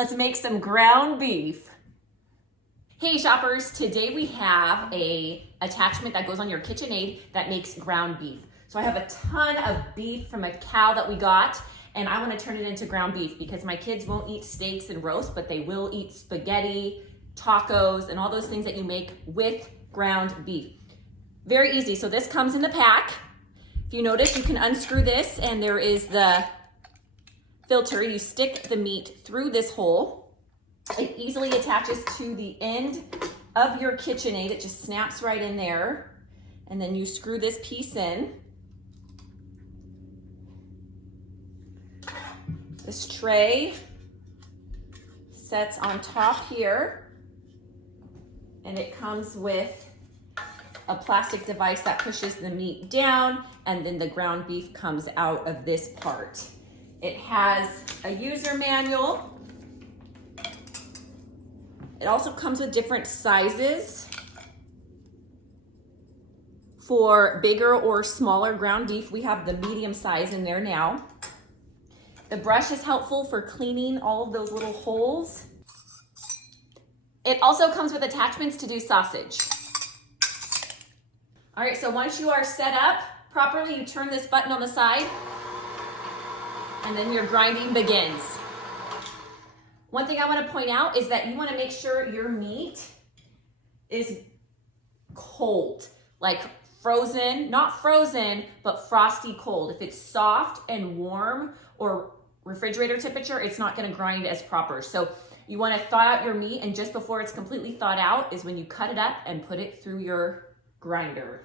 Let's make some ground beef. Hey shoppers, today we have a attachment that goes on your KitchenAid that makes ground beef. So I have a ton of beef from a cow that we got, and I want to turn it into ground beef because my kids won't eat steaks and roast, but they will eat spaghetti, tacos, and all those things that you make with ground beef. Very easy. So this comes in the pack. If you notice, you can unscrew this and there is the filter. You stick the meat through this hole. It easily attaches to the end of your KitchenAid. It just snaps right in there. And then you screw this piece in. This tray sets on top here. And it comes with a plastic device that pushes the meat down, and then the ground beef comes out of this part. It has a user manual. It also comes with different sizes for bigger or smaller ground beef. We have the medium size in there now. The brush is helpful for cleaning all of those little holes. It also comes with attachments to do sausage. All right, so once you are set up properly, you turn this button on the side, and then your grinding begins. One thing I want to point out is that you want to make sure your meat is cold, like frozen, not frozen, but frosty cold. If it's soft and warm or refrigerator temperature, it's not going to grind as proper. So you want to thaw out your meat, and just before it's completely thawed out is when you cut it up and put it through your grinder.